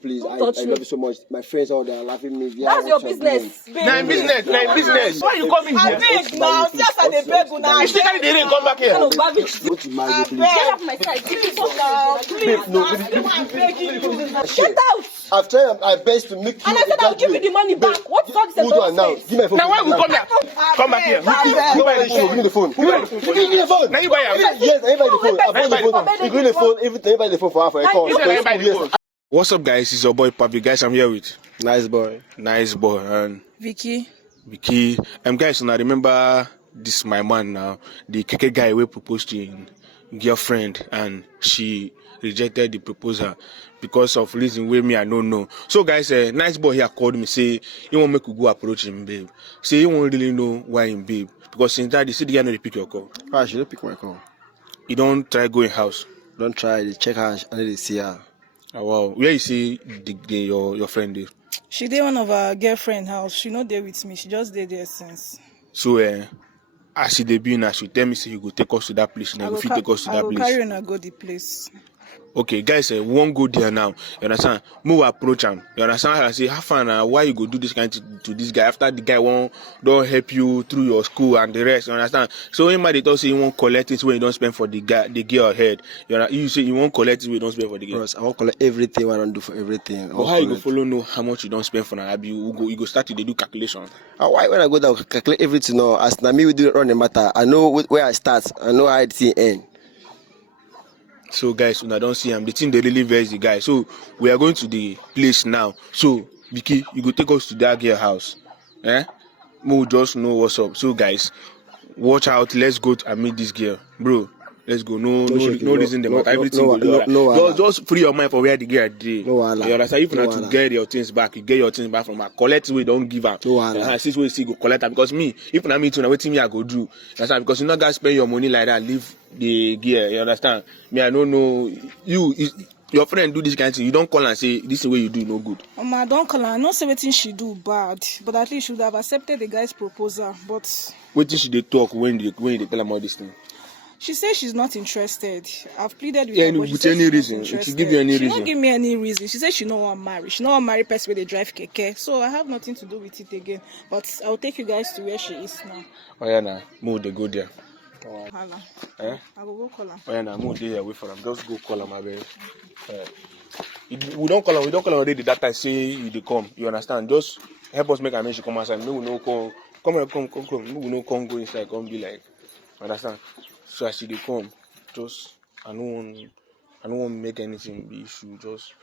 please. I love you so much. My friends all there are laughing me. That's your business. Nah, business. Why you coming here? I beg now. Just at the beg now. You still carry the ring, come back here. No, Babish. Go to marry, please. Get off my side. Please, please. No, I'm begging you. Get out. I've tried my best to make you. And I said I'll give you the money back. What's all this about? Now, give me a phone. Now why we come here? Come back here. Who buy the phone? Give me the phone. Give me the phone. Now you buy it. Yes, I buy the phone. I buy the phone. You give me the phone. Everything. I buy the phone for half a call. What's up, guys? It's your boy Papi. Guys, I'm here with Nice boy. And Vicky. Guys, now remember this my man now, the Keke guy we proposed to his girlfriend, and she rejected the proposal because of reason where me I don't know. So guys, nice boy here called me, say he won't make you go approach him, babe. Say he won't really know why him, babe, because since that they see the guy no dey pick your call. Why she don't pick my call? You don't try go in house. Don't try. They check her and they see her. Oh, wow. Where you see your friend is? She did one of her girlfriend house. She not there with me. She just did there since. So as she debut now, she tell me say you go take us to that place. Now if you take us to that place, I will carry on and go the place. Okay, guys, we won't go there now. You understand? Move approach him. You understand? I say, have fun. Why you go do this kind to this guy after the guy don't help you through your school and the rest? You understand? So when they talk say you won't collect it when you don't spend for the girl head. You say you won't collect it when you don't spend for the girl. Bros, I won't collect everything. What I don't do for everything. But how you go follow know how much you don't spend for now? You go start to do calculation. Why when I go down calculate everything now? As now me we do run the matter. I know where I start. I know how it end. So guys, when I don't see him, the thing they really vex the guy. So we are going to the place now. So Vicky, you go take us to that girl house. We'll just know what's up. So guys, watch out. Let's go and meet this girl, bro. Let's go. No reason the matter. Everything will do alright. Just free your mind for where the girl did. No wahala. You understand? If you want to get your things back, you get your things back from her. Collect we don't give her. No wahala. Since we see go collect her, because me, if I meet you, now waiting me I go do. That's because you not gonna spend your money like that. Leave the girl. You understand? Me, I don't know you. Your friend do this kind of thing. You don't call and say this is the way you do no good. I don't call her. I know everything she do bad, but at least she would have accepted the guy's proposal. But what did she talk when they tell her about this thing? She says she's not interested. I've pleaded with her. With any reason? She give you any reason? She won't give me any reason. She says she don't want to marry. She don't want to marry person where they drive Keke. So I have nothing to do with it again. But I'll take you guys to where she is now. Oh yeah, nah. Move they go there. I will go call her. Oh yeah, nah. Move there away from them. Just go call her, my baby. We don't call her already. That time say you dey come. You understand? Just help us make her she come outside. No, no, come. No, no, come go inside. Come be like, understand? So as she dey come, just I don't want make anything be issue. Just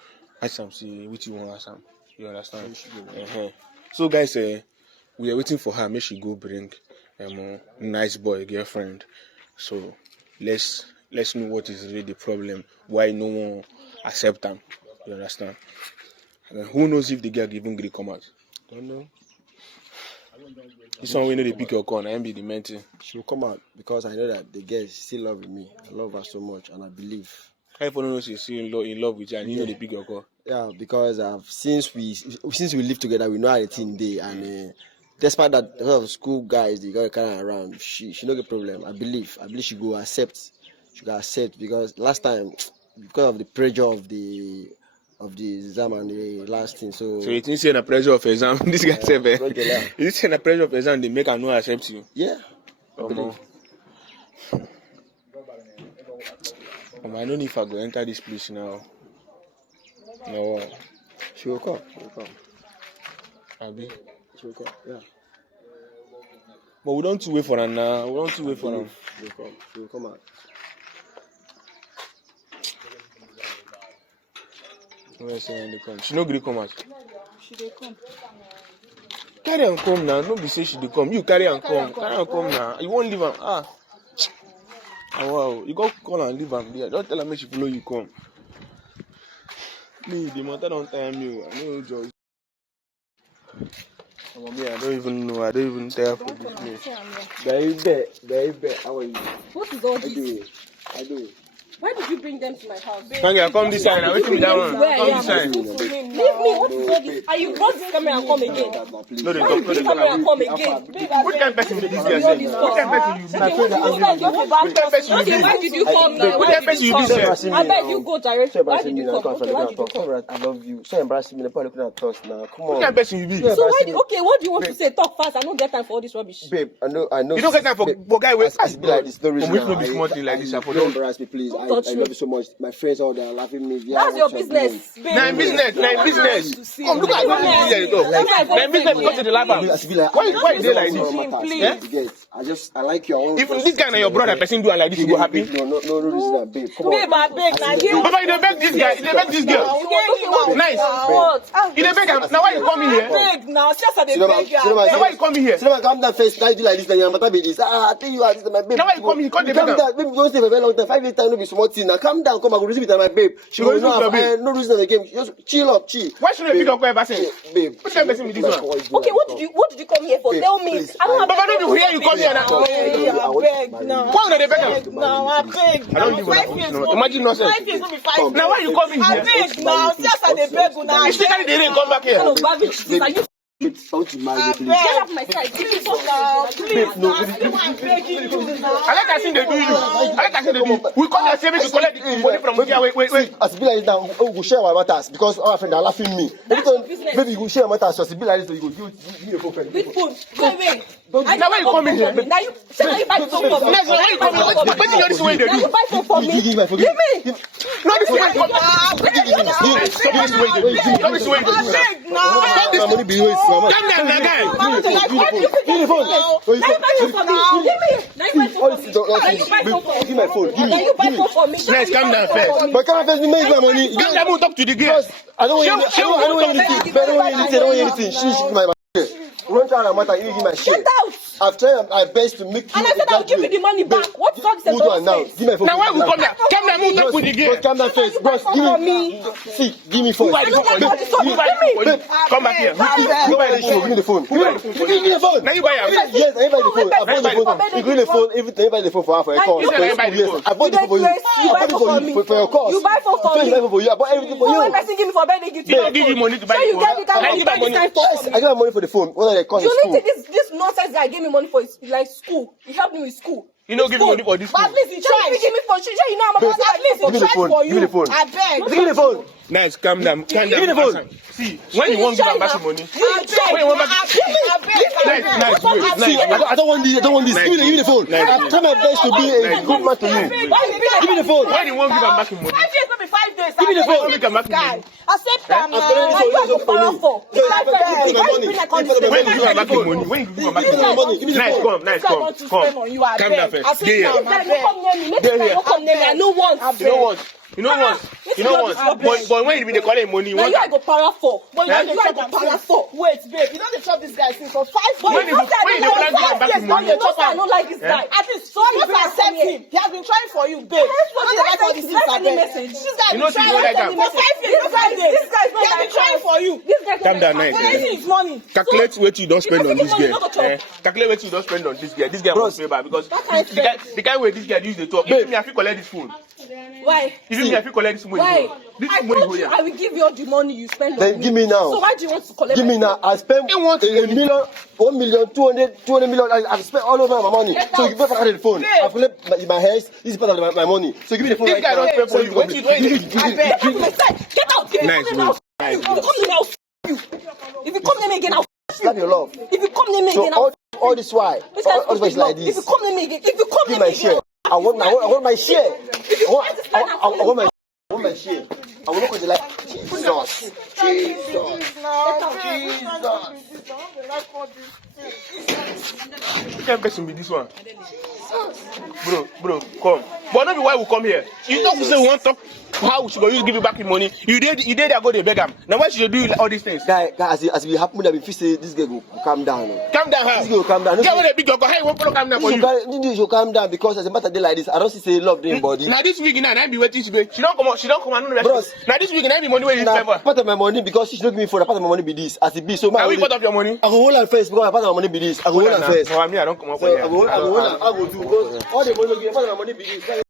ask them, see what you want ask them. You understand? So guys, we are waiting for her. Make she go bring nice boy girlfriend. So let's know what is really the problem. Why no one accept them? You understand? And who knows if the girl even gonna come out? Don't know. This one we know they pick your call and be the main thing. She will come out because I know that the girl is still loving me. I love her so much and I believe. How you know she's still in love with you and you know they pick your call? Yeah, because since we live together, we know how the thing day and despite that a lot of school guys they got kind of around, she no get problem. I believe she go accept. She go accept because last time because of the pressure of the exam and the last thing. So you think saying the pressure of exam? This guy said, you saying the pressure of exam they make her no accept you? Yeah. I don't know if I go enter this place now. No. She will come. Abi? She will come. Yeah. But we don't wait for her now. We don't wait for her. She will come out. She no gree come out. She dey come. Carry and come now. No be say she dey come. You carry and come. Carry and come now. You won't leave her. Oh, wow. You go call and leave her there. Don't tell her make she follow you come. Me, the matter don't tire me. I know joy. Me, I don't even tire for this place. Baby, how are you? What is all this? I do. Why did you bring them to my house? Come this side now. Wait me that one. Come this side. Leave me. What is all this? Are you brought this camera and come again? No, they Why talk. you bring camera and come again? What kind of person is this guy? What kind of person you be? Why did you come now? What kind of person you be, sir? I bet you go direct. Why did you come? Okay, why did you come? I love you. So embarrassing me. They're looking at us now. Come What on. kind of person you be? So why do what do you want to say? Talk fast. I don't get time for all this rubbish. Babe, I know. You don't get time for guy with I be like this. No reason. From which no be small thing like this. Don't embarrass me, please. I love you so much. My friends all there are laughing at me. That's your business. Now business. Come look at what you say. Now business because of the lab. Why you dey like this? I like your own. If this guy and your brother person do like this, you go happy. No reason, babe. Come on. Babe, I beg. Papa, you dey beg this guy. You dey beg this girl. Nice. What? You dey beg him. Now why you coming here? Beg now. Just they Cinema, beg you. cinema, Now why you coming here? Cinema, calm down first. Now you do like this, then you matter be this. I tell you, this is my babe. Now why you come here? Come Calm down. Baby, don't stay for a very long time. 5 years time, no be small thing. Now calm down. Come, I go receive it at my babe. She go receive it at babe. No reason again. Just chill up, chill. Why shouldn't you pick up ever say? Babe. What kind of person with this one? Okay, what did you come here for? Babe, Tell me. please. I don't have. Papa, don't be here. You come here now. I beg now. Why don't they beg him? Now I beg. I don't give a imagine nonsense. 5 years will be 5 years. Now why you coming I here? beg now. Just they beg now. You still carry the ring, come back here. Kind of garbage this are you? I want to marry you, please. Get off my side. Please now. Please now. I'm begging you now. I like I see they do you. I like I see they do. We call your savings to collect the money from here. Wait. As it be like this now, we go share our matters because our friends are laughing me. Every time, baby, you go share matters. So as it be like this, you go give me a phone. Which phone? Wait. Now why you coming here? Now you buy phone for me. Next, why you coming? What you know this way they Now you do? buy phone for me. Give me. Give me. No, this way. Not this way. I beg now. My money be waste, mama. Come down, my guy. Give me phone. Now you buy phone for me. Give me. Now you buy phone for me. Now you buy phone for me. Give my phone. Give Now you buy me. phone for me. Nice, calm down first. But can I first make my money? Come down, we'll talk to the girl. I don't want anything. I don't want anything. She my share. Run down matter. You give my share. Get out. I've tried my best to make you. And I said I'll give you the money back. What fuck is the now? Give my phone. Now why we come down? Come down, we'll talk with the girl. Bros, calm down first. Bros, give me. See, give me phone. I don't want all this. Give me. Come back here. Give me the phone. Give me the phone. Now you buy it. Yes, I buy the phone. I bought the phone. You give me the phone. Everything. I buy the phone for her for a course. You buy the phone. I bought the phone for you. You buy phone for me. For your course. You buy phone for me. I buy phone for you. I bought everything for When you. person give me for bed, they give You don't give you money to buy So you the get the phone. kind of buy this kind Yes, for I give my money for the phone. What are they calling You school? need to this nonsense guy gave me money for his like school. He helped me with school. You don't give me money for this But phone. at least he tried. Give me phone. You know I'm at least Give me he the tried phone. for Give me you. the phone. I beg. Give me the phone. Nice, calm down. Calm Give me the down. phone. See, when you want to give her back money. When you want back. Nice, wait. See, I don't want this. I don't want this. Give me the phone. I've tried my best to be a good man to you. Give me the phone. When you want to give her back money. 5 years, maybe 5 days. Give me the phone. Make her back money. Accept that now. telling you Why you so have to power for? So if I give my money, Why if I you give When you give her my back money. When you give her back Give me my money. money. Give me the Nice, phone. come. Calm Calm down first. Stay here. Come near me. Next time don't come near me. I know once. You know what? But when you be calling money, Now what? you I go para for. But Eh? you I go para for. Wait, babe, you know they chop this guy since for 5 But When you you- know that when I you don't don't like like back this in guy. money, You know that I don't like this guy. At least, so So you you must accept bring him. He has been trying for you, babe. What I did don't I like all say? these Did I things, send I a beg. message? This guy You know been she trying go like that. for 5 years, This guy is not He like has been that. trying for you. This guy is Calm not down, like nice. that. Collecting his money. Calculate what you don't spend on this money, girl. not to chop. Calculate what you don't spend on this girl. This guy must pay back because That kind of the guy where this guy use the talk. If me, I feel collect this phone. Why? If me, I feel collect this money. Why? This I money told go you here. I will give you all the money you spend on Then me. give me now. So why do you want to collect Give me my now. I spent You want a million, 1 million, 200 million. I've spent all over my money. Get So out. you pay for the phone. I've collected my hairs. This is part of my money. So give me the phone. This right guy now. don't pay for you. What you doing? Get out of my sight. Get out. If you Nice, come near me, nice, If you come near me, I'll you. If you come near me again, I'll Slap your love. If you come near me So again, I'll all this why? This All guy's this is like If this. you come near me again, if you come Give near me my share. again, I want my share. I want my share. I will not go to like Jesus. What kind of person be this one? Bro, come. But not be why we come here. You talk to say we want to talk how we should go use give you back the money. You did there go to beg him. Now why should you do all these things? Guy, as it happen that we feel say this girl go calm down. Calm down, This girl how? calm down. Get with a big dog. How you want to calm down for you? You should calm down because as a matter day like this, I don't see say love in body. Now this week now, I be waiting. She don't come out. She don't come out. No Bros. Now this week now be money where you Now, spend for. part of my money because she don't give me for part of my money be this as it be. So my Now we only- part of your money. I go hold her first because part of my money be this. I go hold her first. No, I mean I don't come out So for I here. go do because all the money give part of my money be this.